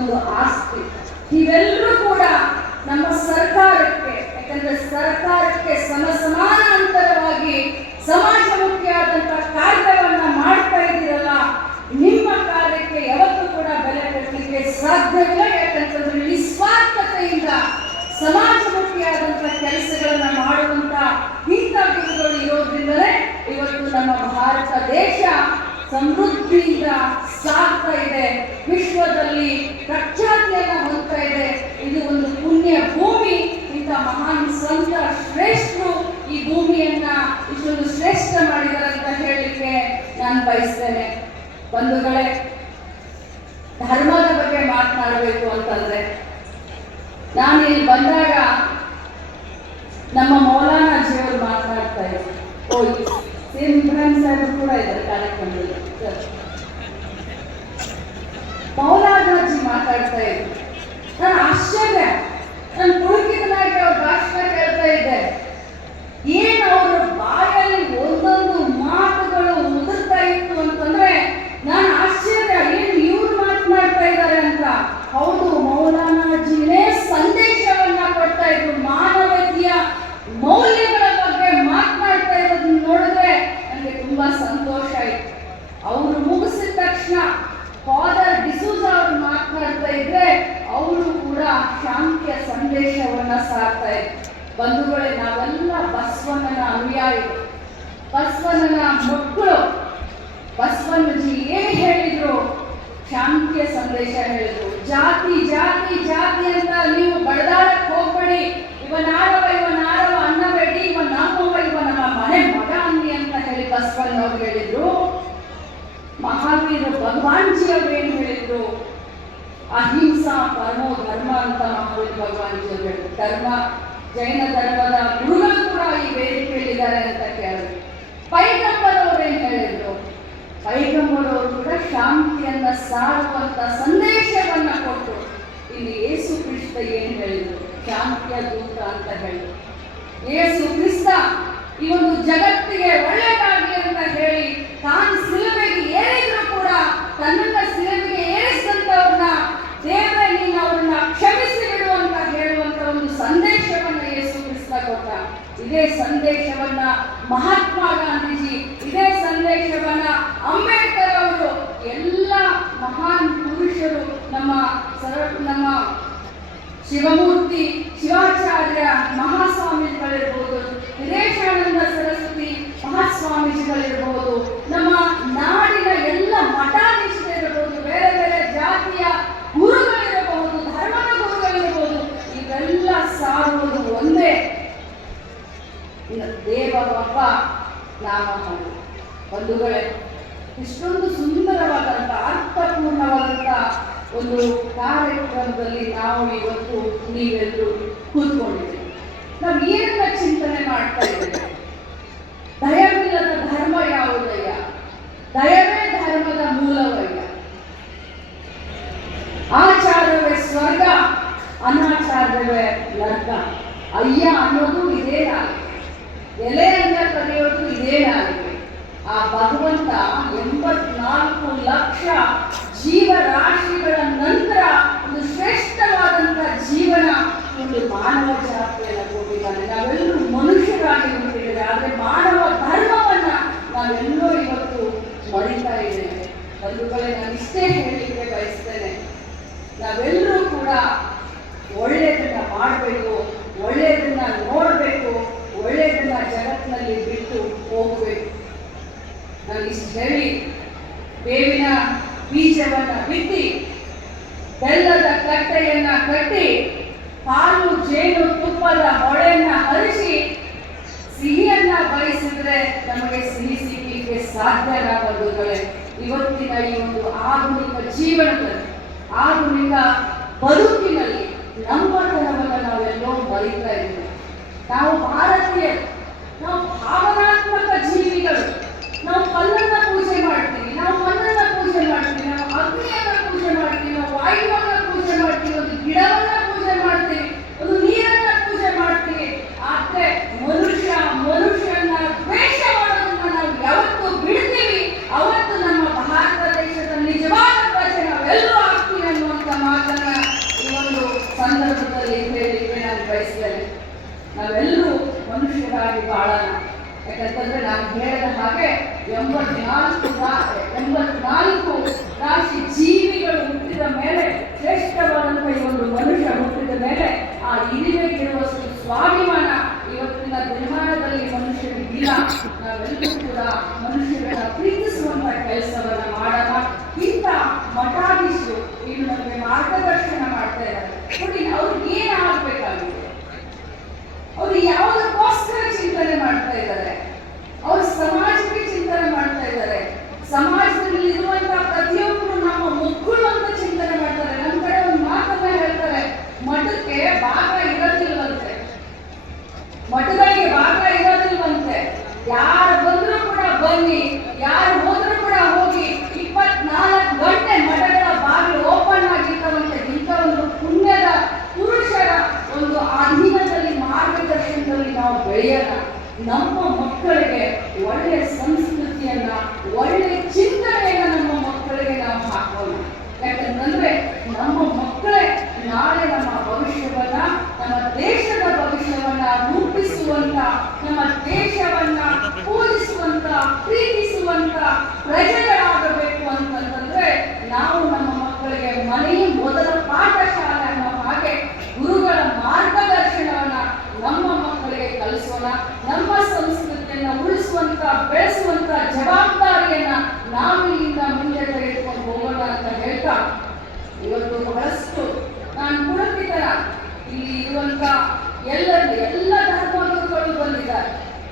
ಒಂದು ಆಸ್ತಿ. ಇವೆಲ್ಲರೂ ಕೂಡ ನಮ್ಮ ಸರ್ಕಾರಕ್ಕೆ, ಯಾಕಂದ್ರೆ ಸರ್ಕಾರಕ್ಕೆ ಸಮ ಸಮಾನಾಂತರವಾಗಿ ಸಮಾಜಮುಖಿಯಾದಂತಹ ಕಾರ್ಯವನ್ನ ಮಾಡ್ತಾ ಇದ್ದೀರಲ್ಲ, ನಿಮ್ಮ ಕಾರ್ಯಕ್ಕೆ ಯಾವತ್ತೂ ಕೂಡ ಬೆಲೆ ಕಟ್ಟಲಿಕ್ಕೆ ಸಾಧ್ಯವಿಲ್ಲ. ಯಾಕಂತಂದ್ರೆ ನಿಸ್ವಾರ್ಥತೆಯಿಂದ ಸಮಾಜಮುಖಿಯಾದಂತಹ ಕೆಲಸಗಳನ್ನ ಮಾಡುವಂತ ಇಂಥ ಗುರುಗಳು ಇರೋದ್ರಿಂದಲೇ ಇವತ್ತು ನಮ್ಮ ಭಾರತ ದೇಶ ಸಮೃದ್ಧಿಯಿಂದ ಸಾಗ್ತಾ ಇದೆ. ವಿಶ್ವದಲ್ಲಿ ಪ್ರಖ್ಯಾತಿಯನ್ನ ಹೊಂದ್ತಾ ಇದೆ ಇದು ಒಂದು ಪುಣ್ಯ ಭೂಮಿ ಇಂಥ ಮಹಾನ್ ಸಂತ ಶ್ರೇಷ್ಠರು ಈ ಭೂಮಿಯನ್ನ ಇಷ್ಟೊಂದು ಶ್ರೇಷ್ಠ ಮಾಡಿದ್ದಾರೆ ಅಂತ ಹೇಳಲಿಕ್ಕೆ ನಾನು ಬಯಸ್ತೇನೆ ಬಂಧುಗಳೇ, ಧರ್ಮದ ಬಗ್ಗೆ ಮಾತನಾಡಬೇಕು ಅಂತಂದ್ರೆ, ನಾನು ಇಲ್ಲಿ ಬಂದಾಗ ನಮ್ಮ ಮೌಲಾನಾಜಿಯವರು ಮಾತನಾಡ್ತಾ ಇದ್ರು ಸಾಹೇಬ್ ಕೂಡ ಇದ್ದಾರೆ ಕಾರ್ಯಕ್ರಮದಲ್ಲಿ. ಮೌಲಾನಾಜಿ ಮಾತಾಡ್ತಾ ಇದ್ರು ನಾನು ಆಶ್ಚರ್ಯ ನಾನು ಪುಳುಕಿತನಾಗಿ ಅವ್ರ ಭಾಷಣ ಕೇಳ್ತಾ ಇದ್ದೆ ಏನು ಅವರ ಬಾಯಲ್ಲಿ ಒಂದೊಂದು ಮಾತುಗಳು ಉದುರ್ತಾ ಇತ್ತು ಅಂತಂದ್ರೆ ನಾನು ಆಶ್ಚರ್ಯ ಏನು ಇವ್ರು ಮಾತನಾಡ್ತಾ ಇದ್ದಾರೆ ಅಂತ ಹೌದು, ಮೌಲಾನಾಜಿನೇ ಸಂದೇಶವನ್ನ ಕೊಡ್ತಾ ಇದ್ರು. ಮಾನವೀಯ ಮೌಲ್ಯಗಳ ಬಗ್ಗೆ ಮಾತನಾಡ್ತಾ ಇರೋದನ್ನ ನೋಡಿದ್ರೆ ನನಗೆ ತುಂಬಾ ಸಂತೋಷ ಆಯ್ತು. ಅವರು ಮುಗಿಸಿದ ತಕ್ಷಣ ಫಾದರ್ ಡಿಸೂಜ ಅವರು ಮಾತನಾಡ್ತಾ ಇದ್ರೆ ಅವರು ಕೂಡ ಶಾಂತಿಯ ಸಂದೇಶವನ್ನ ಸಾರ್ತಾ ಇದ್ರು. ಬಂಧುಗಳೇ, ನಾವೆಲ್ಲ ಬಸವಣ್ಣನ ಅನುಯಾಯಿಗಳು ಬಸವಣ್ಣನ ಮಕ್ಕಳು, ಬಸವಣ್ಣಜಿ ಏನ್ ಹೇಳಿದ್ರು ಶಾಂತಿಯ ಸಂದೇಶ ಹೇಳಿದ್ರು ಜಾತಿ ಜಾತಿ ಜಾತಿ ಅಂತ ನೀವು ಬಡದಾಡಕ್ ಹೋಗ್ಬೇಡಿ. ಇವನಾರವ ಇವನಾರವ ಅನ್ನಬೇಡಿ ಇವ ನಮ್ಮವ ಇವ ನಮ್ಮ ಮನೆ ಮಗ ಅನ್ನಿ ಅಂತ ಹೇಳಿ ಬಸವಣ್ಣವ್ರು ಹೇಳಿದ್ರು. ಮಹಾವೀರ ಭಗವಾನ್ ಜಿ ಅವ್ರು ಏನು ಹೇಳಿದ್ರು. ಅಹಿಂಸಾ ಪರಮೋ ಧರ್ಮ ಅಂತ ಮಹಾವೀರ ಭಗವಾನ್ ಜಿ ಅವ್ರು ಹೇಳಿದ್ರು. ಧರ್ಮ, ಜೈನ ಧರ್ಮದ ಗುರುಗಳು ಕೂಡ ಈ ವೇದಿಕೆಯಲ್ಲಿದ್ದಾರೆ ಅಂತ ಕೇಳಿದ್ರು. ಪೈಗಂಬರವ್ರು ಹೇಳಿದ್ರು? ಪೈಗಂಬರ್ ಅವರು ಕೂಡ ಶಾಂತಿಯನ್ನ ಸಾರುವಂತ ಸಂದೇಶವನ್ನ ಕೊಟ್ಟು ಇಲ್ಲಿ ಯೇಸು ಕ್ರಿಸ್ತ ಏನ್ ಹೇಳಿದ್ರು? ಶಾಂತಿಯ ದೂತ ಅಂತ ಹೇಳಿದ್ರು ಏಸು ಕ್ರಿಸ್ತ ಈ ಒಂದು ಜಗತ್ತಿಗೆ ಒಳ್ಳೆಯದಾಗಲಿ ಅಂತ ಹೇಳಿ ತಾನು ಸಿಲುಬೆಗೆ ಏರಿದ್ರು ಕೂಡ ತನ್ನ ಸಿಲುಬೆಗೆ ಏರಿಸಿದಂತವ್ರನ್ನ ದೇವರೇ, ನೀನು ಅವ್ರನ್ನ ಕ್ಷಮಿಸಿ ಬಿಡು ಅಂತ ಹೇಳುವಂತ ಒಂದು ಸಂದೇಶವನ್ನ ಯೇಸು ಕ್ರಿಸ್ತ ಕೊಟ್ಟ. ಇದೇ ಸಂದೇಶವನ್ನ ಮಹಾತ್ಮ ಗಾಂಧೀಜಿ, ಇದೇ ಸಂದೇಶವನ್ನ ಅಂಬೇಡ್ಕರ್ ಅವರು ಎಲ್ಲ ಮಹಾನ್ ಪುರುಷರು ನಮ್ಮ ಸರ, ನಮ್ಮ ಶಿವಮೂರ್ತಿ ಶಿವಾಚಾರ್ಯ ಮಹಾಸ್ವಾಮೀಜಿಗಳಿರ್ಬೋದು ವಿದೇಶಾನಂದ ಸರಸ್ವತಿ ಮಹಾಸ್ವಾಮೀಜಿಗಳಿರ್ಬೋದು, ನಮ್ಮ ನಾಡಿನ ಎಲ್ಲ ಮಠಾಧೀಶರಿರ್ಬೋದು, ಬೇರೆ ಬೇರೆ ಜಾತಿಯ ಗುರುಗಳಿರಬಹುದು ಧರ್ಮದ ಗುರುಗಳಿರಬಹುದು ಇವೆಲ್ಲ ಸಾರುವುದು ಒಂದೇ. ದೇವ ಬಪ್ಪ ನಾಮ ಬಂಧುಗಳೇ, ಇಷ್ಟೊಂದು ಅರ್ಥಪೂರ್ಣವಾದಂಥ ಒಂದು ಕಾರ್ಯಕ್ರಮದಲ್ಲಿ ನಾವು ಇವತ್ತು ನೀವೆಲ್ಲರೂ ಕೂತ್ಕೊಂಡಿದ್ದೀವಿ ನಾವು ಏನನ್ನ ಚಿಂತನೆ ಮಾಡ್ತಾ ಇದ್ದೇವೆ? ದಯವಿಲ್ಲದ ಧರ್ಮ ಯಾವುದಯ್ಯ? ದಯವೇ ಧರ್ಮದ ಮೂಲವಯ್ಯ? ಆಚಾರವೇ ಸ್ವರ್ಗ, ಅನಾಚಾರವೇ ನರ್ಕ ಅಯ್ಯ ಅನ್ನೋದು ಇದೇ ನಾಲಿಗೆ ಎಲೆ ಅಂತ ಕರೆಯೋದು ಇದೇ ನಾಲಿಗೆ ಆ ಭಗವಂತ ಎಂಬತ್ನಾಲ್ಕು ಲಕ್ಷ ಜೀವರಾಶಿಗಳ ನಂತರ ಕಟ್ಟೆಯನ್ನ ಕಟ್ಟಿ, ಹಾಲು, ಜೇನು, ತುಪ್ಪದ ಹೊಳೆಯನ್ನ ಹರಿಸಿ, ಸಿಹಿಯನ್ನ ಬಯಸಿದ್ರೆ ನಮಗೆ ಸಿಹಿ ಸಿಗಲಿಕ್ಕೆ ಸಾಧ್ಯನ ಬಂಧುಗಳೇ. ಇವತ್ತಿನ ಈ ಒಂದು ಆಧುನಿಕ ಜೀವನದಲ್ಲಿ, ಆಧುನಿಕ ಬದುಕಿನಲ್ಲಿ ನಾವೆಲ್ಲರೂ ಮನುಷ್ಯರಾಗಿ ಬಾಳೋಣ. ಯಾಕಂತಂದ್ರೆ ನಾನು ಹೇಳದ ಹಾಗೆ ಎಂಬತ್ನಾಲ್ಕು ಎಂಬತ್ನಾಲ್ಕು ರಾಶಿ ಜೀವಿಗಳು ಹುಟ್ಟಿದ ಮೇಲೆ ಶ್ರೇಷ್ಠವಾದಂಥ ದೇಶದ ಭವಿಷ್ಯವನ್ನ ರೂಪಿಸುವಂತ ನಮ್ಮ ದೇಶವನ್ನ ಪೂಜಿಸುವಂತ ಪ್ರೀತಿಸುವಂತ ಪ್ರಜೆಗಳಾಗಬೇಕು ಅಂತಂತಂದ್ರೆ ನಾವು ನಮ್ಮ ಮಕ್ಕಳಿಗೆ ಮನೆಯ ಮೊದಲ ಪಾಠಶಾಲೆ ಅನ್ನೋ ಹಾಗೆ ಗುರುಗಳ ಮಾರ್ಗದರ್ಶನವನ್ನ ನಮ್ಮ ಮಕ್ಕಳಿಗೆ ಕಲಿಸೋಣ ನಮ್ಮ ಸಂಸ್ಕೃತಿಯನ್ನ ಉಳಿಸುವಂತ ಬೆಳೆಸುವಂತ ಜವಾಬ್ದಾರಿಯನ್ನ ನಾವು ಇಲ್ಲಿಂದ ಮುಂದೆ ತೆಗೆದುಕೊಂಡು ಹೋಗೋಣ ಅಂತ ಹೇಳ್ತಾ ಇವತ್ತು ಬಹಳಷ್ಟು ನಾನು ಪುಳಕಿತರ ಇಲ್ಲಿ ಇರುವಂತ ಎಲ್ಲ ಎಲ್ಲ ಧರ್ಮಗಳು ಬಂದಿದ್ದಾರೆ.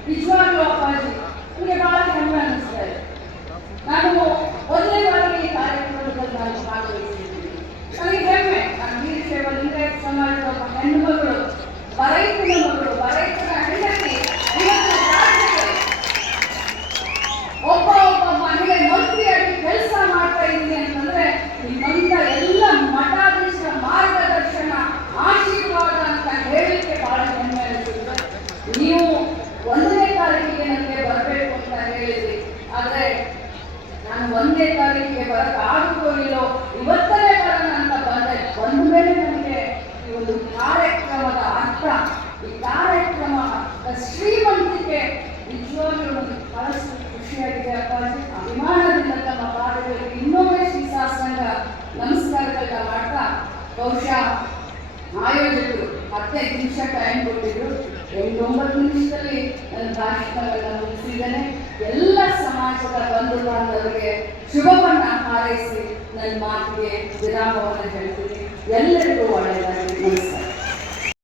ನಿಜವಾಗ್ಲೂ ಅಪ್ಪಾಜಿ ನನಗೆ ಬಹಳ ಹೆಮ್ಮೆ ಅನಿಸ್ತಾ ಇದೆ. ನಾನು ಒಂದೇ ಬಾರಿ ಈ ಕಾರ್ಯಕ್ರಮದಲ್ಲಿ ನಾನು ಭಾಗವಹಿಸಿದ್ದೀನಿ. ನನಗೆ ಹೆಮ್ಮೆ, ನಾನು ವೀರಶೈವ ಲಿಂಗಾಯತ ಸಮಾಜದ ಒಬ್ಬ ಹೆಣ್ಣು ಮಗಳು ಬರೈತನ ಮಗಳು ಬರೈತನ ಹೆಂಡತಿ ಇವತ್ತು ರಾಜ್ಯದಲ್ಲಿ ಒಬ್ಬ ಒಬ್ಬ ಮಹಿಳೆ ಮಂತ್ರಿಯಾಗಿ ಕೆಲಸ ಮಾಡ್ತಾ ಇದ್ದೀನಿ ಅಂತಂದ್ರೆ ನಿಮ್ಮಂತ ಎಲ್ಲ ಮಠಾಧೀಶರ ಮಾರ್ಗದರ್ಶನ ಆಶೀರ್ವಾದ ಅಂತ ಹೇಳಲಿಕ್ಕೆ ಬಹಳ ಹೆಮ್ಮೆ ಅನಿಸುತ್ತೆ ನೀವು ಒಂದನೇ ತಾರೀಕಿಗೆ ನನಗೆ ಬರಬೇಕು ಅಂತ ಹೇಳಿದ್ರಿ ಆದ್ರೆ ಒಂದನೇ ತಾರೀಕಿಗೆ ಬರಕ್ ಆಗುತ್ತೋ ಇಲ್ಲೋ ಇವತ್ತನೇ ಬರೋಣ ಅಂತ ಬಂದೆ. ಬಂದ ಮೇಲೆ ನನಗೆ ಈ ಒಂದು ಕಾರ್ಯಕ್ರಮದ ಅರ್ಥ, ಈ ಕಾರ್ಯಕ್ರಮ ಶ್ರೀಮಂತಿಕೆ ನಿಜವಾಗ್ಲೂ ಒಂದು ಬಹಳಷ್ಟು ಖುಷಿಯಾಗಿದೆ. ಅಪ್ಪಾಜಿ, ಅಭಿಮಾನದಿಂದ ತಮ್ಮ ಪಾದಗಳಿಗೆ ಇನ್ನೊಮ್ಮೆ ಶ್ರೀ ಶಾಸನ ನಮಸ್ಕಾರಗಳನ್ನ ಮಾಡ್ತಾ, ಬಹುಶಃ ಆಯೋಜಕರು ಹತ್ತೈದು ನಿಮಿಷ ಟೈಮ್ ಕೊಟ್ಟಿದ್ರು. ಎಂಟೊಂಬತ್ತು ನಿಮಿಷದಲ್ಲಿ ನನ್ನ ಭಾಷಣಗಳನ್ನ ಮುಗಿಸಿದ್ದೇನೆ. ಎಲ್ಲ ಸಮಾಜದ ಬಂಧು ಬಾಂಧವರಿಗೆ ಶುಭವನ್ನ ಹಾರೈಸಿ ನನ್ನ ಮಾತಿಗೆ ವಿರಾಮವನ್ನು ಹೇಳ್ತೀನಿ. ಎಲ್ಲರಿಗೂ ಒಳ್ಳೆಯದಾಗಿ ನಮಸ್ಕಾರ.